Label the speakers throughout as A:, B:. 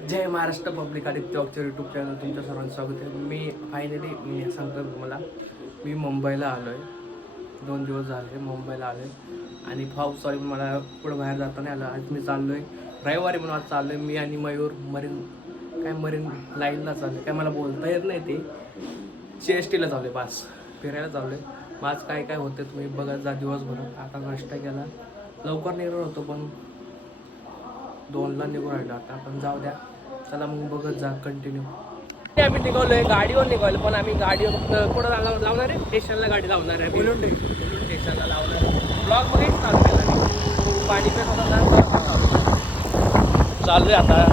A: जय Maharashtra public Aditya ऑक्चर YouTube channel तुमच्या सर्वांचं स्वागत आहे. मी फायनली मी सांगतो तुम्हाला मी मुंबईला आलो आहे दोन दिवस झाले मुंबईला आलो आहे आणि भाऊ सॉरी मला पुढं बाहेर जाता नाही आलं. आज मी चाललो आहे रविवारी म्हणून आज चाललो आहे मी आणि मयूर मरीन काय मरीन लाईनला चाललो आहे काय मला बोलता येत नाही ते. सी एस टीला चालू आहे पास फिरायला चाललो आहे मग आज काय काय होते तुम्ही बघत जा दिवसभर. आता नाश्ता केला. लवकर निघणार होतो पण दोनला निघून राहिलो आता. आपण जाऊ द्या. चला मग बघत जा कंटिन्यू आम्ही निघालोय गाडीवर निघालो पण आम्ही गाडीवर फक्त कुठं लाव- लावणार आहे? स्टेशनला गाडी लावणार आहे बुलुंडे स्टेशनला लावणार आहे. ब्लॉग बघायच चालू केला मी पाणी ना, चालू आहे आता.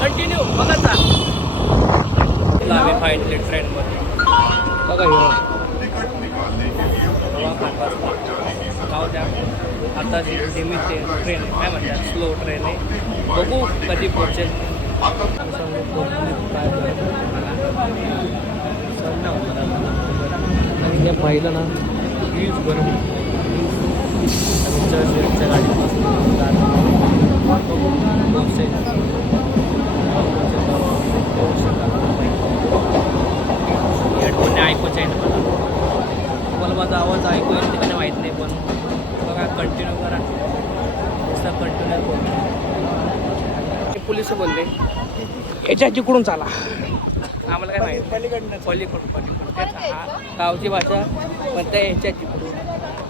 A: कंटिन्यू बघत जा. चला आम्ही फायनली ट्रेनमध्ये बघा हिरो. आता जी धीमी ट्रेन आहे काय म्हणतात स्लो ट्रेन आहे. बघू कधी पोहोचेल. आणि त्या पाहिलं ना वीज गरम चर्चच्या गाडीत बसून जातो. बघू पोहोचेल हेडफोनने ऐकूच आहे ना मला तुम्हाला माझा आवाज ऐकू येईल ते माहीत नाही पण बघा कंटिन्यू करा नुसतं कंटिन्यू बोल पोलीस बोलले. याच्या जिकडून चाला. आम्हाला काय माहिती पलीकडनं पलीकडून. पलीकडून हा गावची भाषा पण त्या याच्या जिकडून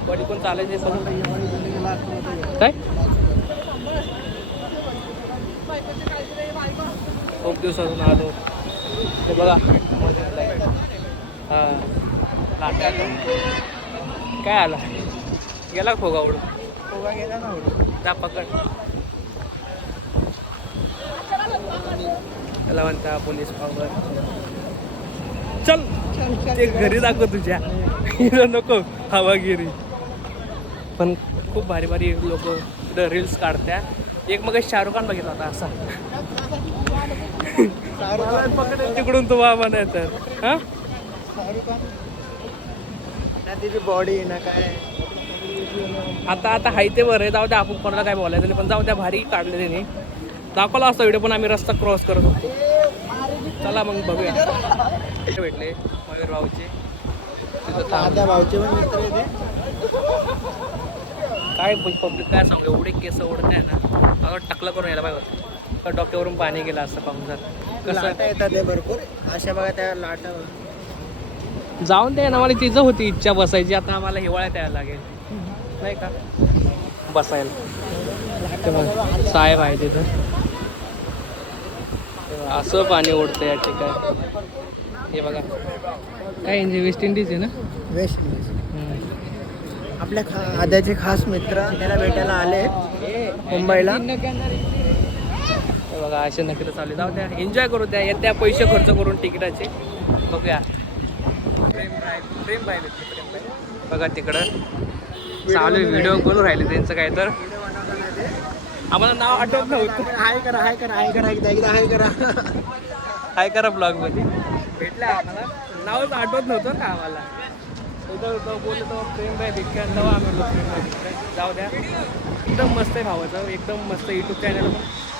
A: पलीकडून चालायचे सगळं. काय? खूप दिवसातून आलो. ते बघा. हां. लाटा. काय आला? गेला खोगा उडून
B: पोगा गेला ना. उडून.
A: त्या पकड. म्हणता पोलीस पावर. चल ते घरी दाखव तुझ्या. इथं नको हवागिरी. पण खूप भारी भारी लोक रील्स काढत्या. एक मग शाहरुख खान बघितला होता असा. तिकडून तो बाबा नाही तर. हा?
B: तिची बॉडी ना काय?
A: आता आता हाय ते बरं जाऊ द्या आपण कोणाला काय बोलायचं नाही. पण जाऊ द्या भारी काढले त्यांनी. दाखवला असता व्हिडिओ पण आम्ही रस्ता क्रॉस करत होतो. चला मग बघूया. भेटले? मयूर भाऊचे.
B: भाऊचे पण मित्र
A: काय पब्लिक काय सांगू? एवढे केस ओढत आहे ना. अगं टकलं करून यायला पाहिजे डोक्यावरून पाणी गेलं असं पाहून जर कसं?
B: येतात ते भरपूर. अशा बघा त्या लाटा.
A: जाऊन द्या ना मला तिचं होती इच्छा बसायची. आता आम्हाला हिवाळ्यात यायला लागेल. नाही का? बसायला. साहेब आहे तिथं. असं पाणी ओढतं या ठिकाणी. हे बघा. काय इंजे वेस्ट इंडिज आहे ना?
B: वेस्ट
A: हम्म.
B: आपल्या खा आद्याचे खास मित्र त्याला भेटायला आले मुंबईला.
A: बघा असे नक्की चालू जाऊ द्या एन्जॉय करू द्या. येत्या पैसे खर्च करून तिकिटाचे. बघूया. प्रेम बाय प्रेम बाय बघा तिकडं. चालू व्हिडिओ बनवून राहिले. त्यांचं काय तर. आम्हाला नाव आठवत नव्हतं.
B: हाय करा हाय करा हाय करा एकदा एकदा हाय करा.
A: काय करा ब्लॉगमध्ये. भेटलं आम्हाला. नावच आठवत नव्हतं का आम्हाला. प्रेम बाय तेव्हा आम्ही प्रेम बाय जाऊ द्या. एकदम मस्त आहे भावाचं. एकदम मस्त यूट्यूब चॅनल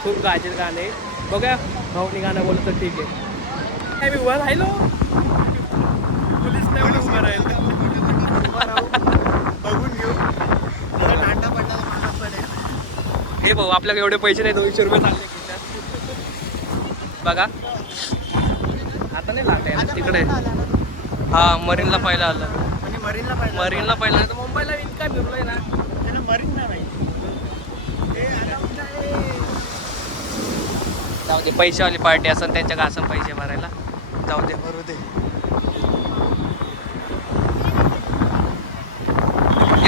A: खूप गाजेल गाणं. बघा भाऊनी गाणं बोललं तर ठीक आहे. मी उभा राहिलो पोलीस नाही उभा राहिलं हे भाऊ आपल्याकडे एवढे पैसे नाही दोनशे रुपये चालले बघा. आता नाही लागले तिकडे. हा मरीनला पहिला आलं.
B: आणि मरीनला
A: मरीनला पहिला तर मुंबईला इतका फिरलोय ना.
B: त्याला मरीन.
A: जाऊ दे पैशावाली पार्टी असेल त्यांच्या असं पैसे भरायला. जाऊ दे.
B: भरू दे.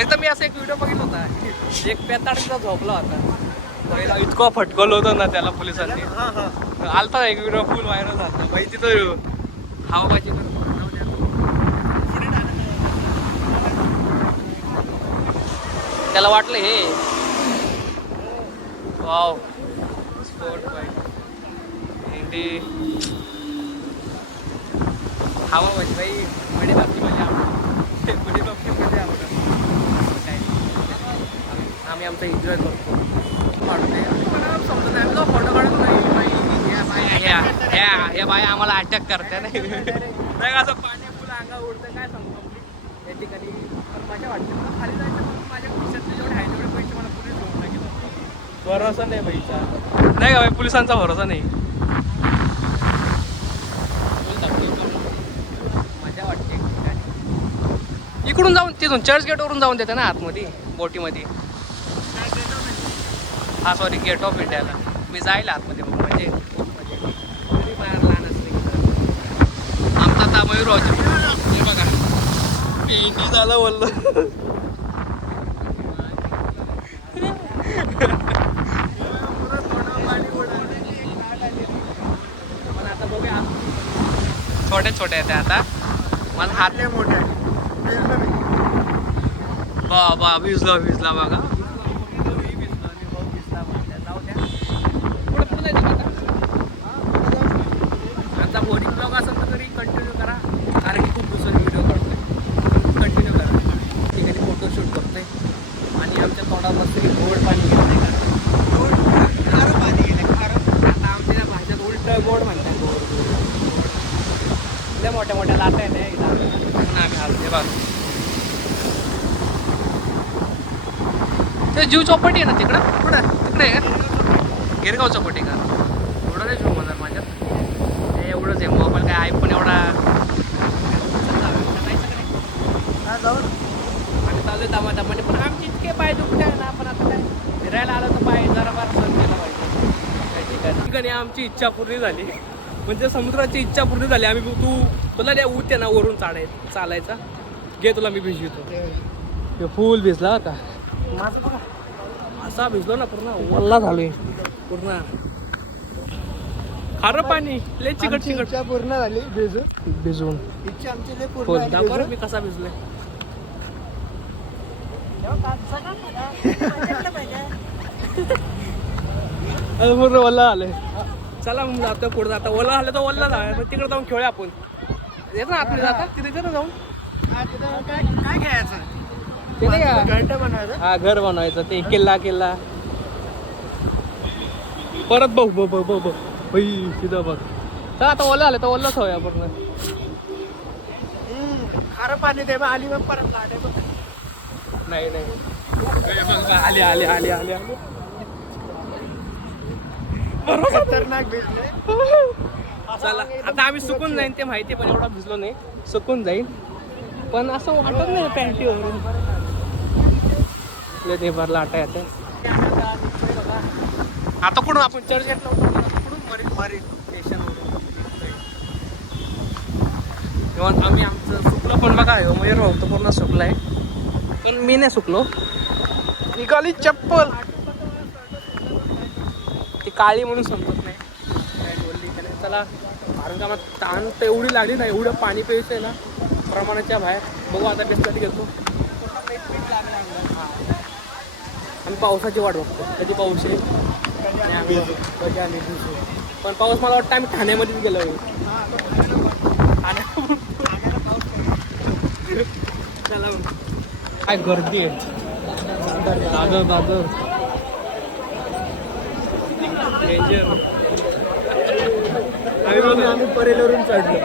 A: एकदा मी असा एक व्हिडिओ बघितला होता. एक पेताडीचा झोपला होता. पहिला इतकं फटकवलं होतं ना त्याला पोलिसांनी.
B: हा हा.
A: आलता एक व्हिडिओ फुल व्हायरल झाला माहिती तो हवाबाजी त्याला वाटलं हे. वाव. स्पोर्ट बाईक हिंदी हवा म्हणजे बाई बडी बापी म्हणजे आवडत बडी आवडत काय आम्ही आमचा एन्जॉय करतो. ह्या बाया आम्हाला अटॅक करते नाही नाही का असं पाणी फुलं अंगा उडतं काय सांगतो या ठिकाणी वाटते. मला खाली जायचं माझ्या खिशातले जेवढे आहे तेवढे पैसे मला पोलीस घेऊन टाकेल भरोसा नाही नाही का बाई, पोलिसांचा भरोसा नाही. मजा वाटते इकडून जाऊन तिथून चर्च गेटवरून जाऊन देते ना आतमध्ये बोटीमध्ये. हा सॉरी गेट ऑफ इंडियाला मी जाईल आतमध्ये मग म्हणजे बाहेर लहान असले. आमचा आता मयूर हे बघा. पेंडी झालं बोललं पण आता बघूया. छोटे छोटे आहेत आता. माझा हात
B: लय मोठा आहे भिजलो मी.
A: बा बा भिजला भिजला बघा. बोरिंग ब्लॉग असेल तर तरी कंटिन्यू करा. कारण की खूप दिवसांनी व्हिडिओ काढतोय. कंटिन्यू करा. ठिकाणी फोटोशूट करतोय. आणि आमच्या की गोड पाणी घेतलंय का?
B: खारं पाणी गेलं, खारं.
A: आता आमच्या भाषेत उलट गोड म्हणतात. गोड लय मोठ्या मोठ्या लाटा आहेत ना घालते बघ. ते जीव चौपटी आहे ना तिकडं? कुठं? तिकडे आहे गिरगाव चौपटी का? एवढं नाही होणार माझ्यात. हे एवढंच आहे. मोबाईल काय आयफोन एवढा
B: जाऊ.
A: आणि चालू पण आमचे इतके पाय दुखते आहे ना आपण आता काय फिरायला आलं तर पाय जरा फार सण केला पाहिजे. त्या ठिकाणी ठिकाणी आमची इच्छा पूर्ण झाली. म्हणजे समुद्राची इच्छा पूर्ण झाली. आम्ही तू तुला त्या ऊत आहे ना वरून चालाय चालायचा. घे तुला मी भिजवतो ते फुल भिजला होता माझं असा भिजलो ना पूर्ण. वल्ला झालोय. पूर्ण. खारं पाणी लय चिकट
B: आमची
A: चिकट.
B: इच्छा पूर्ण झाली भिजून.
A: भिजून
B: इच्छा आमची लय पूर्ण
A: फुल
B: झाली
A: दाखव रे
B: भिजून.
A: मी कसा भिजलोय. अरे पूर्ण वल्ला आलंय चला मग जातो पुढे जाता ओला आलं तर ओला मग तिकडे जाऊन खेळूया आपण. येतो ना आपली जाता? तिथे येतो ना जाऊन.
B: हा, तिथं काय काय घ्यायचं
A: ते नाही का?
B: घंटा बनवायचं?
A: हा घर बनवायचं ते किल्ला किल्ला. परत बघ बघ बघ बघ बघ. बघ चला आता ओला आलं तर ओलाच होऊया पूर्ण.
B: हम्म, खारं पाणी दे बा, आली मग परत लाटे बघ.
A: नाही नाही. आले आले आले आले आले.
B: खतरनाक भिजले.
A: चला आता आम्ही सुकून जाईन ते माहिती आहे, पण एवढा भिजलो नाही. सुकून जाईन. पण असं वाटत नाही पॅन्टीवरून. लय ते भरला आटा येते आता कुठून आपण चर्च घेतला होता कुठून मरीन आम्ही आमचं सुकलं पण बघा ह्यो मयूर भाऊ तो पूर्ण सुकलाय. पण मी नाही सुकलो. निघाली चप्पल. ती काळी म्हणून समजत नाही. काय बोलली त्याने. त्याला चला कारण का मग ताण तर एवढी लागली ना एवढं पाणी प्यायचं आहे ना प्रमाणाच्या बाहेर. बघू आता बिस्कट घेतो. आणि पावसाची वाट बघतो. कधी पाऊस आहे पण पाऊस मला वाटतं आम्ही ठाण्यामध्येच गेलो चला. काय गर्दी आहे. दादर दादर. डेंजर आम्ही
B: परेलवरून चढलो.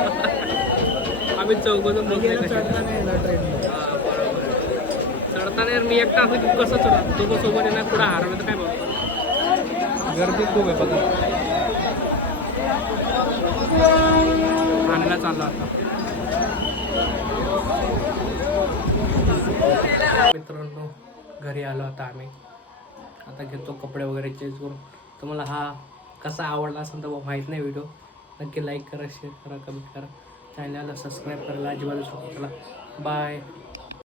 A: आम्ही कसे.
B: चढता नाही येणार ट्रेन
A: बरोबर. चढताना यार मी एकटा असं की कसं चढा दोघं सोबत येणार पुढे हरवलं तर काय बघ गर्दी खूप आहे बघा. आणला चालला आता. मित्रांनो घरी आलो आता आम्ही. आता घेतो कपडे वगैरे चेंज करून. तुम्हाला हा कसा आवडला असेल तर माहीत नाही व्हिडिओ नक्की लाईक करा शेअर करा कमेंट करा. चॅनलला सबस्क्राईब करायला अजिबात चला बाय